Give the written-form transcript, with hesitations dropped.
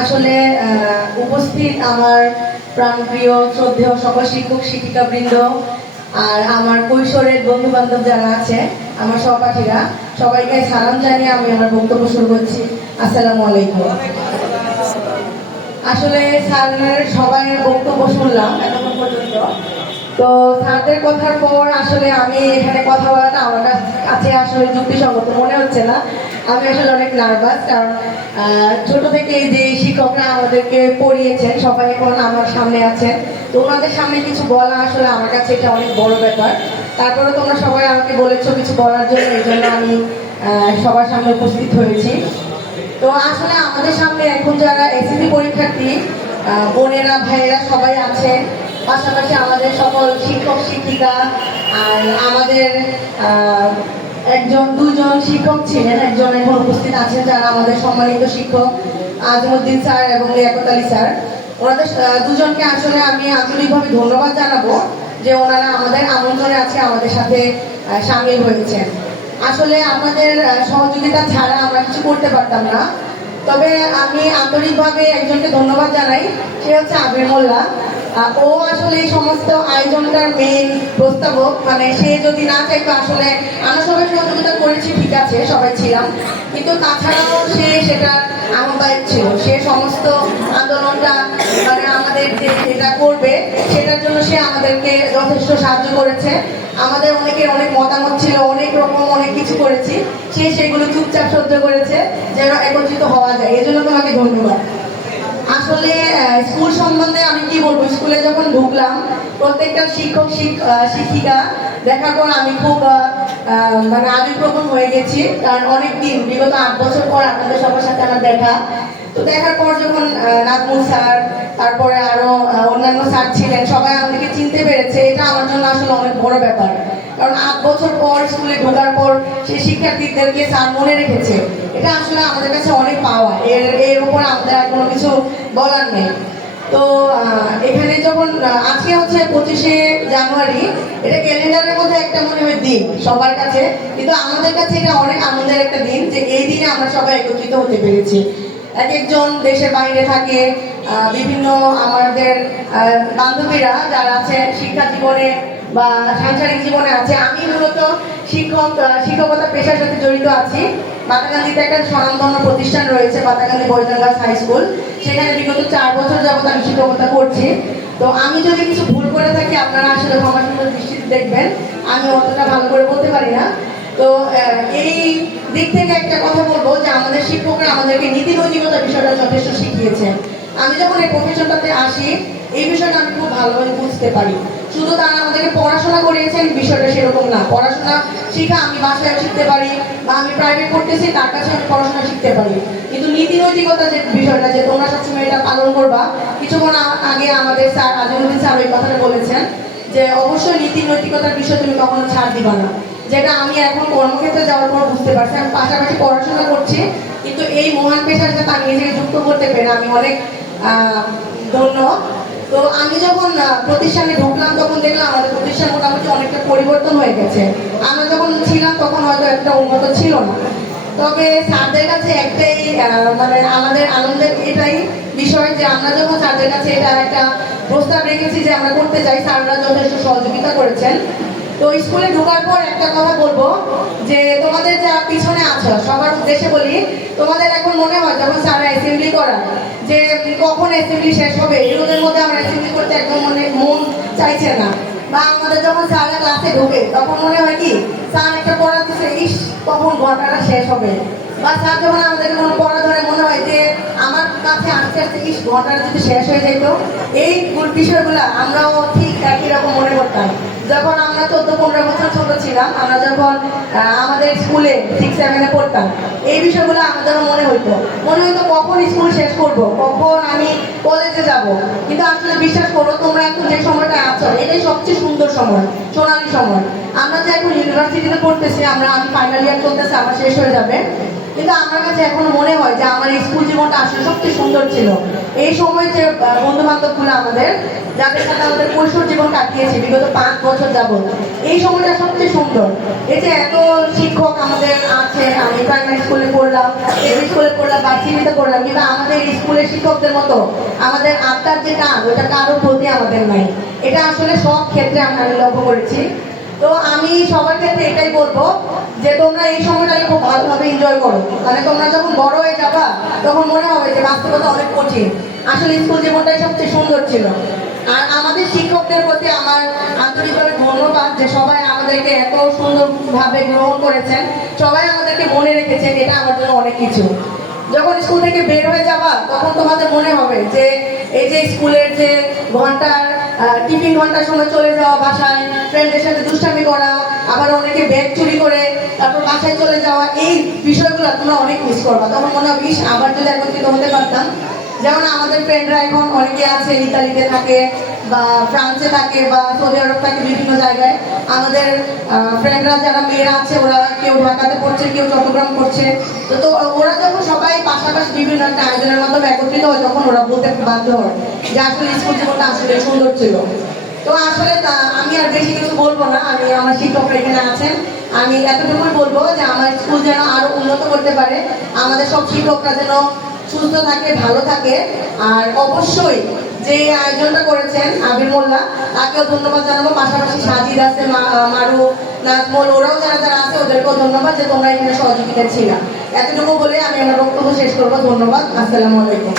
আসলে উপস্থিত আমার প্রাণপ্রিয় শ্রদ্ধেয় সকল শিক্ষক শিক্ষিকা বৃন্দ আর আমার কৈশোরের বন্ধু বান্ধব যারা আছে, আমার সহপাঠীরা, সবাইকে সালাম জানিয়ে আমি আমার বক্তব্য শুরু করছি। আসসালামু আলাইকুম। আসলে স্যারের সবাই বক্তব্য শুনলাম এতক্ষণ পর্যন্ত। তো স্যারদের কথার পর আসলে আমি এখানে কথা বলাটা আমার কাছে আসলে যুক্তিসঙ্গত মনে হচ্ছে না। আমি আসলে অনেক নার্ভাস, কারণ ছোট থেকে যে শিক্ষকরা আমাদেরকে পড়িয়েছেন সবাই এখন আমার সামনে আছেন। তো ওনাদের সামনে কিছু বলা আসলে আমার কাছে এটা অনেক বড় ব্যাপার। তারপরে তোমরা সবাই আমাকে বলেছো কিছু বলার জন্য, এই জন্য আমি সবার সামনে উপস্থিত হয়েছি। তো আসলে আমাদের সামনে এখন যারা এসএসসি পরীক্ষার্থী বোনেরা ভাইয়েরা সবাই আছে, পাশাপাশি আমাদের সকল শিক্ষক শিক্ষিকা, আর আমাদের দুজন শিক্ষক ছিলেন, একজন এখন উপস্থিত আছেন যারা আমাদের সম্মানিত শিক্ষক আজমউদ্দিন স্যার এবং লিয়াকত আলী স্যার। ওনাদের দুজনকে আসলে আমি আন্তরিকভাবে ধন্যবাদ জানাবো যে ওনারা আমাদের আমন্ত্রণে আছে, আমাদের সাথে সামিল হয়েছেন। আসলে আপনাদের সহযোগিতা ছাড়া আমরা কিছু করতে পারতাম না। তবে আমি আন্তরিকভাবে একজনকে ধন্যবাদ জানাই, সে হচ্ছে আবির মোল্লা। ও আসলে এই সমস্ত আয়োজনটার মেইন প্রস্তাবক, মানে সে যদি না চাইতো, আসলে আমরা সবাই সহযোগিতা করেছি ঠিক আছে, সবাই ছিলাম, কিন্তু তাছাড়াও সে সেটা আহ্বায়ক ছিল। সে সমস্ত আন্দোলনটা মানে আমাদের যে যেটা করবে সেটার জন্য সে আমাদেরকে যথেষ্ট সাহায্য করেছে। আমাদের অনেকের অনেক মতামত ছিল, অনেক রকম অনেক কিছু করেছি, সে সেগুলো চুপচাপ সহ্য করেছে যেন একত্রিত হওয়া যায়। এই জন্য তোমাকে ধন্যবাদ। আসলে স্কুল সম্বন্ধে আমি কি বলবো, স্কুলে যখন ঢুকলাম প্রত্যেকটা শিক্ষক শিক্ষিকা দেখার পর আমি খুব মানে আবেগপ্রবণ হয়ে গেছি, কারণ অনেক দিন বিগত 8 বছর পর আপনাদের সবার সাথে আমার দেখা। তো দেখার পর যখন নাজমুল স্যার, তারপরে আরো অন্যান্য স্যার ছিলেন, সবাই আমাদেরকে চিনতে পেরেছে, এটা আমার জন্য আসলে অনেক বড় ব্যাপার। কারণ 8 বছর পর স্কুলে ঢোকার পর সেই শিক্ষার্থীদেরকে স্যার মনে রেখেছে, এটা আসলে আমাদের কাছে অনেক পাওয়া। এর উপর আমাদের আর কোনো কিছু বলার নেই। তো এখানে যখন আজকে হচ্ছে 25শে জানুয়ারি, এটা ক্যালেন্ডারের মধ্যে একটা মনে হয় দিন সবার কাছে, কিন্তু আমাদের কাছে এটা অনেক আনন্দের একটা দিন যে এই দিনে আমরা সবাই একত্রিত হতে পেরেছি। এক একজন দেশের বাইরে থাকে, বিভিন্ন আমাদের বান্ধবীরা যারা আছে শিক্ষা জীবনে বা সাংসারিক জীবনে আছে। আমি মূলত শিক্ষকতা পেশার সাথে জড়িত আছি। বাতাগান্ধীতে একটা স্বনামধন্য প্রতিষ্ঠান রয়েছে, Batagandhi boys and girls high school. সেখানে বিগত 4 বছর যাবত আমি শিক্ষকতা করছি। তো আমি যদি কিছু ভুল করে থাকি আপনারা আসলে ক্ষমা সুন্দর দৃষ্টিতে দেখবেন, আমি অতটা ভালো করে বলতে পারি না। তো এই দিক থেকে একটা কথা বলবো যে আমাদের শিক্ষকরা আমাদেরকে নীতি নৈতিকতার বিষয়টা যথেষ্ট শিখিয়েছেন। আমি যখন এই প্রফেশনটাতে আসি এই বিষয়টা আমি খুব ভালোভাবে বুঝতে পারি। শুধু তারা আমাদেরকে পড়াশোনা করিয়েছেন বিষয়টা সেরকম না, পড়াশোনা শিখা আমি বাসায় শিখতে পারি বা আমি প্রাইভেট পড়তেছি তার কাছে আমি পড়াশোনা শিখতে পারি, কিন্তু নীতি নৈতিকতা যে বিষয়টা যে তোমরা সবসময় এটা পালন করবা। কিছুক্ষণ আগে আমাদের স্যার আজমউদ্দিন স্যার ওই কথাটা বলেছেন যে অবশ্যই নীতি নৈতিকতার বিষয় তুমি কখনো ছাড় দিবা না, যেটা আমি এখন কর্মক্ষেত্রে যাওয়ার পর বুঝতে পারছি। আমি পাশাপাশি পড়াশোনা করছি, কিন্তু এই মহান পেশার সাথে আমি নিজেকে যুক্ত করতে পেরে আমি অনেক ধন্য। তো আমি যখন প্রতিষ্ঠানে ঢুকলাম তখন দেখলাম আমাদের প্রতিষ্ঠান মোটামুটি অনেকটা পরিবর্তন হয়ে গেছে। আমরা যখন ছিলাম তখন হয়তো একটা উন্নত ছিল না। তবে স্যারদের কাছে একটাই মানে আমাদের আনন্দের এটাই বিষয় যে আমরা যখন স্যারদের কাছে এটা একটা প্রস্তাব রেখেছি যে আমরা করতে চাই, স্যাররা যথেষ্ট সহযোগিতা করেছেন। তো স্কুলে ঢোকার পর একটা কথা বলবো যে তোমাদের যারা পিছনে আছো সবার উদ্দেশ্যে বলি, তোমাদের এখন মনে হয় যখন স্যাররা অ্যাসেম্বলি করায় যে কখন অ্যাসেম্বলি শেষ হবে, এর মধ্যে আমরা অ্যাসেম্বলি করতে একদম মন চাইছে না, বা আমাদের যখন স্যাররা ক্লাসে ঢোকে তখন মনে হয় কি স্যার একটা পড়াতেছে, ইস কখন ঘন্টাটা শেষ হবে, বা স্যার যখন আমাদের কোনো পড়া ধরে মনে হয় যে আমার কাছে আস্তে আস্তে ইস ঘন্টাটা যদি শেষ হয়ে যেত। এই বিষয়গুলো আমরাও ঠিক একই রকম মনে করতাম যখন আমরা 14-15 বছর ছোট ছিলাম। আমরা যখন আমাদের স্কুলে 6-7-এ পড়তাম, এই বিষয়গুলো আমাদেরও মনে হইতো কখন স্কুল শেষ করব, কখন আমি কলেজে যাব। কিন্তু আসলে বিশ্বাস করো তোমরা এখন যে সময়টা আছো এটাই সবচেয়ে সুন্দর সময়, সোনালী সময়। আমরা যে এখন ইউনিভার্সিটিতে পড়তেছি, আমি ফাইনাল ইয়ার চলতেছে, আমার শেষ হয়ে যাবে। তো কিন্তু আমার কাছে এখনো মনে হয় যে আমার এই স্কুল জীবনটা আসলে সবচেয়ে সুন্দর ছিল। এই সময় যে বন্ধু বান্ধবগুলো আমাদের, যাদের সাথে আমাদের কৈশোর জীবন কাটিয়েছে বিগত 5 বছর যাবত, এই সময়টা সবচেয়ে সুন্দর। এই যে এত শিক্ষক আমাদের আছে, আমি প্রাইমারি স্কুলে পড়লাম, এমই স্কুলে পড়লাম, ভার্সিটিতে পড়লাম, কিন্তু আমাদের স্কুলের শিক্ষকদের মতো আমাদের আত্মার যে টান, ওটা কারোর প্রতি আমাদের নাই। এটা আসলে সব ক্ষেত্রে আমি লক্ষ্য করেছি। তো আমি সবার ক্ষেত্রে এটাই বলবো যে তোমরা এই সময়টাকে খুব ভালোভাবে এনজয় করো। মানে তোমরা যখন বড় হয়ে যাবা তখন মনে হবে যে বাস্তবতা অনেক কঠিন, আসলে স্কুল জীবনটাই সবচেয়ে সুন্দর ছিল। আর আমাদের শিক্ষকদের প্রতি আমার আন্তরিকভাবে ধন্যবাদ যে সবাই আমাদেরকে এত সুন্দরভাবে গ্রহণ করেছেন, সবাই আমাদেরকে মনে রেখেছেন, এটা আমার জন্য অনেক কিছু। যখন স্কুল থেকে বের হয়ে যাবা তখন তোমাদের মনে হবে যে এই যে স্কুলের যে ঘন্টার টিফিন ঘন্টার সময় চলে যাওয়া বাসায়, ফ্রেন্ডদের সাথে দুষ্টামি করা, আবার অনেকে ব্যাগ চুরি করে তারপর বাসায় চলে যাওয়া, এই বিষয়গুলো তোমরা অনেক মিস করবা। তখন মনে হবে আবার যদি একত্রিত হতে পারতাম। যেমন আমাদের ফ্রেন্ডরা এখন অনেকে আছে ইতালিতে থাকে বা ফ্রান্সে থাকে বা সৌদি আরব থাকে, বিভিন্ন জায়গায়। আমাদের ফ্রেন্ডরা যারা মেয়েরা আছে ওরা কেউ ঢাকাতে পড়ছে, কেউ চট্টগ্রাম করছে। তো ওরা যখন সবাই পাশাপাশি বিভিন্ন একটা আয়োজনের মাধ্যমে একত্রিত হয় তখন ওরা বলতে বাধ্য হয় যে আসলে স্কুল জীবনটা আসলে সুন্দর ছিল। তো আসলে আমি আর বেশি কিছু বলবো না, আমি আমার শিক্ষকরা এখানে আছেন, আমি এতটুকুই বলবো যে আমার স্কুল যেন আরো উন্নত করতে পারে, আমাদের সব শিক্ষকরা যেন সুস্থ থাকে, ভালো থাকে। আর অবশ্যই যে আয়োজনটা করেছেন আবির মোল্লা, তাকেও ধন্যবাদ জানাবো। পাশাপাশি সাজিদ আছে, মারু, নাজমুল, ওরাও যারা যারা আছে ওদেরকেও ধন্যবাদ যে তোমরা এখানে সহযোগিতা ছিল। এতটুকু বলে আমি আমার বক্তব্য শেষ করবো। ধন্যবাদ। আসসালামু আলাইকুম।